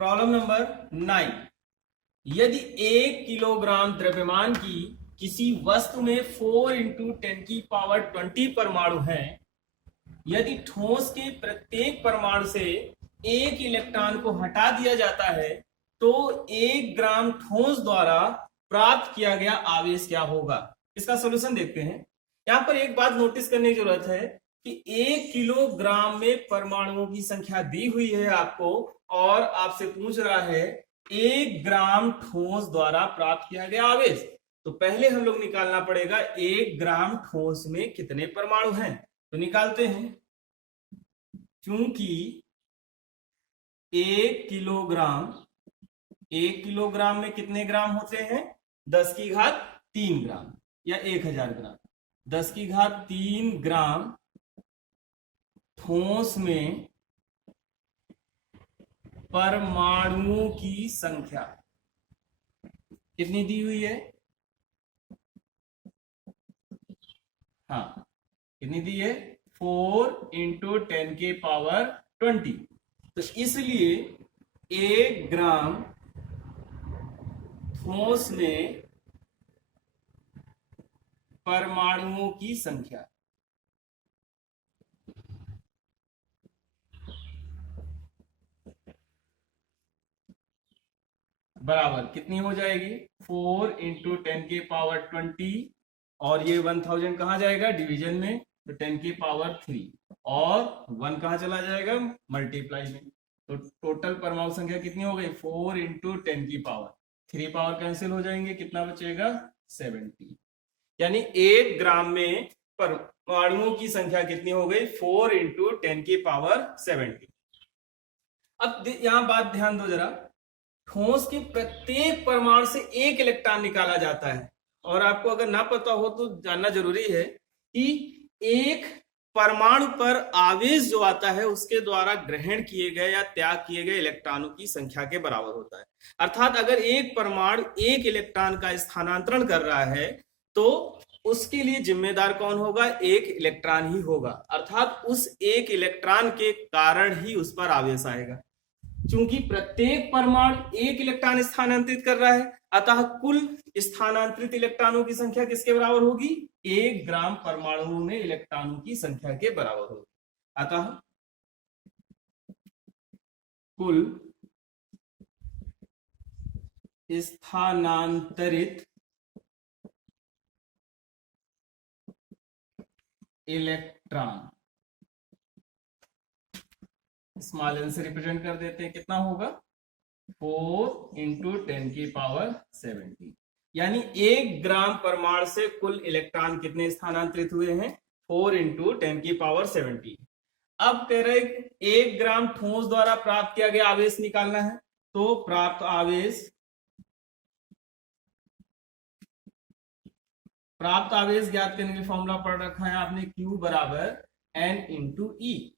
Problem number 9। यदि 1 kilogram द्रव्यमान की किसी वस्तु में 4 × 10⁻20 परमाणु हैं, यदि ठोस के प्रत्येक परमाणु से एक इलेक्ट्रॉन को हटा दिया जाता है तो 1 ग्राम ठोस द्वारा प्राप्त किया गया आवेश क्या होगा। इसका सॉल्यूशन देखते हैं। यहां पर एक बात नोटिस करने की जरूरत है कि 1 किलोग्राम में परमाणुओं की संख्या दी हुई है आपको, और आपसे पूछ रहा है 1 ग्राम ठोस द्वारा प्राप्त किया गया आवेश। तो पहले हम लोग निकालना पड़ेगा 1 ग्राम ठोस में कितने परमाणु हैं। तो निकालते हैं। क्योंकि 1 किलोग्राम में कितने ग्राम होते हैं? 10⁻³ ग्राम या 1000 ग्राम। 10⁻³ ग्राम ठोस में परमाणुओं की संख्या कितनी दी हुई है? हाँ, कितनी दी है? 4 × 10⁻20। तो इसलिए 1 ग्राम ठोस में परमाणुओं की संख्या बराबर कितनी हो जाएगी? 4 × 10⁻20, और ये 1000 कहां जाएगा? डिवीजन में, तो 10⁻³ और 1 कहां चला जाएगा? मल्टीप्लाई में। तो टोटल परमाणु संख्या कितनी हो गई? 4 × 10⁻³ पावर कैंसिल हो जाएंगे, कितना बचेगा? 70। यानी 1 ग्राम में परमाणुओं की संख्या कितनी हो गई? 4 × 10⁻70। अब यहां बात ध्यान दो जरा। ठोस के प्रत्येक परमाणु से एक इलेक्ट्रॉन निकाला जाता है, और आपको अगर ना पता हो तो जानना जरूरी है कि एक परमाणु पर आवेश जो आता है उसके द्वारा ग्रहण किए गए या त्याग किए गए इलेक्ट्रॉनों की संख्या के बराबर होता है। अर्थात अगर एक परमाणु एक इलेक्ट्रॉन का स्थानांतरण कर रहा है तो उसके लिए जिम्मेदार कौन होगा? एक इलेक्ट्रॉन ही होगा। अर्थात उस एक इलेक्ट्रॉन के कारण ही उस पर आवेश आएगा। चूंकि प्रत्येक परमाणु एक इलेक्ट्रॉन स्थानांतरित कर रहा है, अतः कुल स्थानांतरित इलेक्ट्रॉनों की संख्या किसके बराबर होगी? 1 ग्राम परमाणुओं में इलेक्ट्रॉनों की संख्या के बराबर होगी। अतः कुल स्थानांतरित इलेक्ट्रॉन स्मॉल एन से रिप्रेजेंट कर देते हैं, कितना होगा? 4 × 10⁻70। यानी 1 ग्राम परमाणु से कुल इलेक्ट्रॉन कितने स्थानांतरित हुए हैं? 4 × 10⁻70। अब कह रहे 1 ग्राम ठोस द्वारा प्राप्त किया गया आवेश निकालना है। तो प्राप्त आवेश ज्ञात करने के लिए फॉर्मूला पढ़ रखा है आपने, Q बराबर N × E।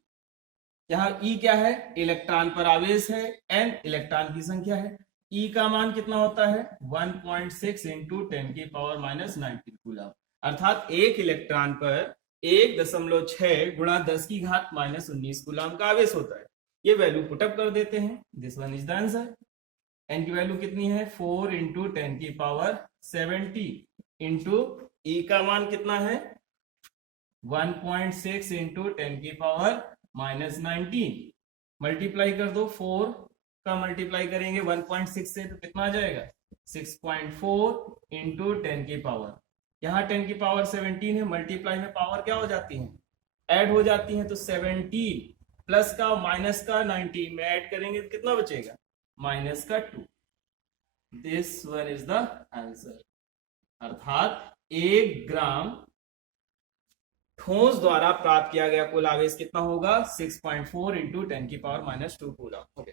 यहां E क्या है? इलेक्ट्रॉन पर आवेश है, N इलेक्ट्रॉन की संख्या है। E का मान कितना होता है? 1.6 × 10⁻19 कूलम। अर्थात एक इलेक्ट्रॉन पर 1.6 × 10⁻19 कूलम का आवेश होता है। ये वैल्यू पुटअप कर देते हैं। This one is the answer. N की वैल्यू कितनी है? 4 × 10⁻70 इंटू E का मान कितना है? 1.6 × 10⁻19। मल्टीप्लाई कर दो, 4 का मल्टीप्लाई करेंगे 1.6 से तो कितना आ जाएगा? 6.4 × 10 की पावर। यहाँ 10 की पावर 17 है, मल्टीप्लाई में पावर क्या हो जाती है? ऐड हो जाती है। तो 17 प्लस का माइनस का 19 में ऐड करेंगे तो कितना बचेगा? -2। This one is the answer. अर्थात 1 ग्राम ठोस द्वारा प्राप्त किया गया कुल आवेश कितना होगा? 6.4 × 10⁻2 कूलम। ओके।